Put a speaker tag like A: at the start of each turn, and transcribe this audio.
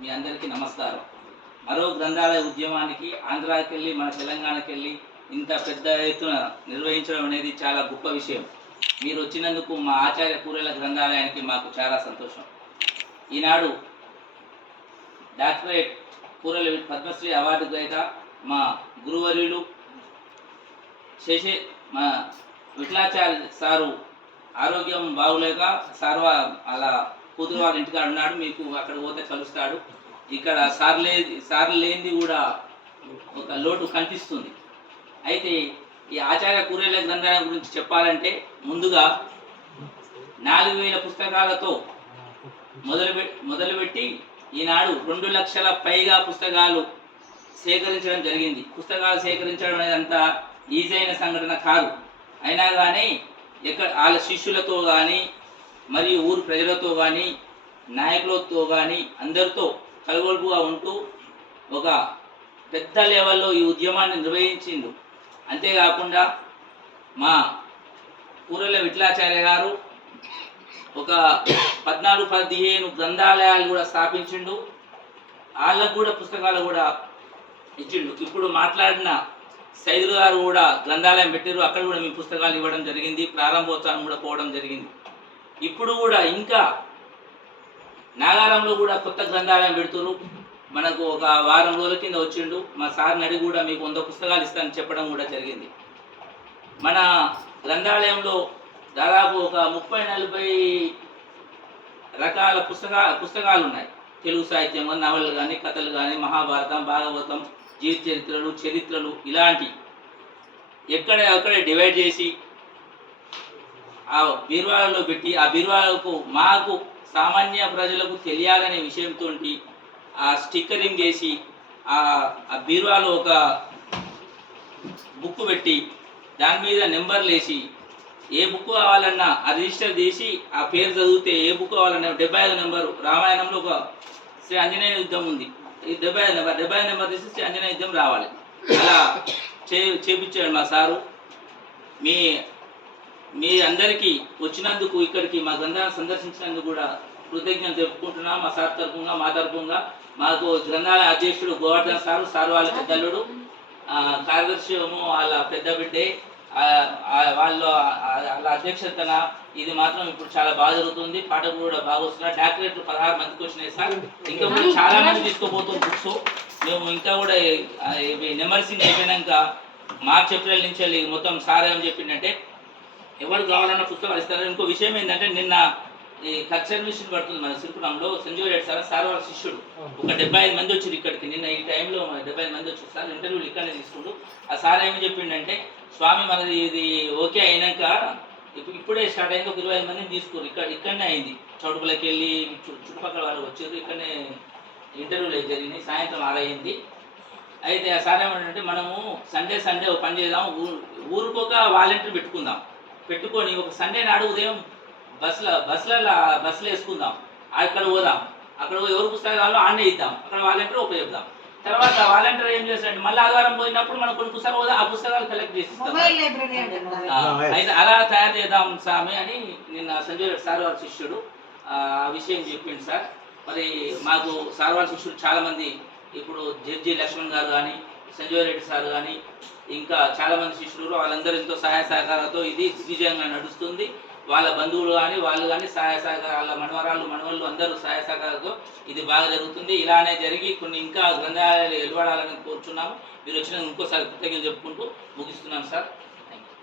A: మీ అందరికీ నమస్కారం. మరో గ్రంథాలయ ఉద్యమానికి ఆంధ్రాకి వెళ్ళి మన తెలంగాణకి వెళ్ళి ఇంత పెద్ద ఎత్తున నిర్వహించడం అనేది చాలా గొప్ప విషయం. మీరు వచ్చినందుకు మా ఆచార్య పూరేల గ్రంథాలయానికి మాకు చాలా సంతోషం. ఈనాడు డాక్టరేట్ పూరల పద్మశ్రీ అవార్డు గ్రహీత మా గురువర్యులు శశి మా విఠలాచార్య సారు ఆరోగ్యం బాగులేక సార్ అలా కూతురు వాళ్ళ ఇంటికాడ ఉన్నాడు మీకు అక్కడ పోతే కలుస్తాడు. ఇక్కడ సార్ లే సార్ లేనిది కూడా ఒక లోటు కనిపిస్తుంది. అయితే ఈ ఆచార్య కూరేల గ్రంథాల గురించి చెప్పాలంటే ముందుగా నాలుగు వేల పుస్తకాలతో మొదలు మొదలుపెట్టి ఈనాడు రెండు లక్షల పైగా పుస్తకాలు సేకరించడం జరిగింది. పుస్తకాలు సేకరించడం అనేది అంత ఈజీ అయిన సంఘటన కాదు. అయినా కానీ ఎక్కడ వాళ్ళ శిష్యులతో కానీ మరియు ఊరు ప్రజలతో కానీ నాయకులతో కానీ అందరితో కలగొలుపుగా ఉంటూ ఒక పెద్ద లెవెల్లో ఈ ఉద్యమాన్ని నిర్వహించిండు. అంతేకాకుండా మా కూరల విఠలాచార్య గారు ఒక పద్నాలుగు పదిహేను గ్రంథాలయాలు కూడా స్థాపించిండు. వాళ్ళకు కూడా పుస్తకాలు కూడా ఇచ్చిండు. ఇప్పుడు మాట్లాడిన సైదులు గారు కూడా గ్రంథాలయం పెట్టారు అక్కడ కూడా మీ పుస్తకాలు ఇవ్వడం జరిగింది. ప్రారంభోత్సవం కూడా పోవడం జరిగింది. ఇప్పుడు కూడా ఇంకా నాగారంలో కూడా కొత్త గ్రంథాలయం పెడుతున్నారు మనకు ఒక వారం రోజుల కింద వచ్చిండు. మా సార్ని అడిగి కూడా మీకు వంద పుస్తకాలు ఇస్తానని చెప్పడం కూడా జరిగింది. మన గ్రంథాలయంలో దాదాపు ఒక ముప్పై నలభై రకాల పుస్తకా పుస్తకాలు ఉన్నాయి తెలుగు సాహిత్యం నవలలు కానీ కథలు కానీ మహాభారతం భాగవతం జీవిత చరిత్రలు చరిత్రలు ఇలాంటి ఎక్కడ అక్కడే డివైడ్ చేసి ఆ బీరువాలలో పెట్టి ఆ బీరువాలకు మాకు సామాన్య ప్రజలకు తెలియాలనే విషయంతో ఆ స్టిక్కరింగ్ చేసి ఆ బీరువాలో ఒక బుక్ పెట్టి దాని మీద నెంబర్లు వేసి ఏ బుక్ కావాలన్నా ఆ రిజిస్టర్ చేసి ఆ పేరు చదివితే ఏ బుక్ కావాలన్నా డెబ్బై ఐదు నెంబరు రామాయణంలో ఒక శ్రీ ఆంజనేయ యుద్ధం ఉంది. ఈ డెబ్బై ఐదు నెంబర్ డెబ్బై ఐదు నెంబర్ తీసి శ్రీ ఆంజనేయ యుద్ధం రావాలి. అలా చే చేపించాడు మా సారు. మీ మీ అందరికీ వచ్చినందుకు ఇక్కడికి మా గ్రంథాన్ని సందర్శించినందుకు కూడా కృతజ్ఞత చెప్పుకుంటున్నాం మా సార్ తరఫుగా మా తరఫుగా మాకు గ్రంథాలయ అధ్యక్షుడు గోవర్ధన్ సారు సారు వాళ్ళ పెద్దల్లుడు ఆ, కార్యదర్శి ఏమో వాళ్ళ పెద్ద బిడ్డే వాళ్ళు వాళ్ళ అధ్యక్షతన ఇది మాత్రం ఇప్పుడు చాలా బాగా జరుగుతుంది. పాఠకులు కూడా బాగా వస్తున్నారు. డాక్టరేట్లు పదహారు మందికి వచ్చినాయి సార్. ఇంకా కూడా చాలా మంది తీసుకోబోతున్నారు బుక్స్. మేము ఇంకా కూడా నెంబర్సింగ్ అయిపోయినాక మార్చ్ ఏప్రిల్ నుంచి వెళ్ళి మొత్తం సార్ ఏమని చెప్పిందంటే ఎవరు కావాలన్న పుస్తకాలు ఇస్తారు. ఇంకో విషయం ఏంటంటే నిన్న ఈ కల్చర్ మిషన్ పడుతుంది మన సిరిపురంలో. సంజీవ్ రెడ్డి సార్ సార్ వాళ్ళ శిష్యుడు. ఒక డెబ్బై ఐదు మంది వచ్చారు ఇక్కడికి. నిన్న ఈ టైంలో డెబ్బై ఐదు మంది వచ్చారు. సార్ ఇంటర్వ్యూలు ఇక్కడనే తీసుకుంటూ. ఆ సార్ ఏమి చెప్పిండంటే స్వామి మనది ఇది ఓకే అయినాక ఇప్పుడు ఇప్పుడే స్టార్ట్ అయింది. ఒక ఇరవై ఐదు మందిని తీసుకోరు. ఇక్కడ ఇక్కడనే అయింది. చౌటుపల్లకి వెళ్ళి చుట్టుపక్కల వాళ్ళు వచ్చారు. ఇక్కడనే ఇంటర్వ్యూలు జరిగినాయి. సాయంత్రం ఆరయింది అయితే ఆ సార్ ఏమంటే మనము సండే సండే పని చేద్దాం. ఊరు ఊరికొక వాలంటీర్ పెట్టుకుందాం. పెట్టుకొని ఒక సండే నాడు ఉదయం బస్సులో బస్సులలో బస్సులో వేసుకుందాం. అక్కడ పోదాం. అక్కడ ఎవరు పుస్తకాలు కావాలో ఆడనే ఇద్దాం. అక్కడ వాలంటీర్ ఉపయోగిద్దాం తర్వాత వాలంటీర్ ఏం చేస్తాడు మళ్ళీ ఆదివారం పోయినప్పుడు మనం కొన్ని పుస్తకాలు పోదాం. ఆ పుస్తకాలు కలెక్ట్ చేసి అయితే అలా తయారు చేద్దాం స్వామి అని నిన్న సంజయ్ సార్ వారి శిష్యుడు ఆ విషయం చెప్పిండు సార్. మరి మాకు సార్ వారి శిష్యుడు చాలా మంది ఇప్పుడు జడ్జి లక్ష్మణ్ గారు కానీ సంజయ్ రెడ్డి సార్ కానీ ఇంకా చాలామంది శిష్యులు వాళ్ళందరూ ఎంతో సహాయ సహకారాలతో ఇది దిగ్విజయంగా నడుస్తుంది. వాళ్ళ బంధువులు కానీ వాళ్ళు కానీ సహాయ సహకారాల మనవరాళ్ళు మనవళ్ళు అందరూ సహాయ సహకారాలతో ఇది బాగా జరుగుతుంది. ఇలానే జరిగి కొన్ని ఇంకా గ్రంథాలయాలు వెలువడాలని కోరుచున్నాము. మీరు వచ్చిన ఇంకోసారి కృతజ్ఞతలు చెప్పుకుంటూ ముగిస్తున్నాను సార్.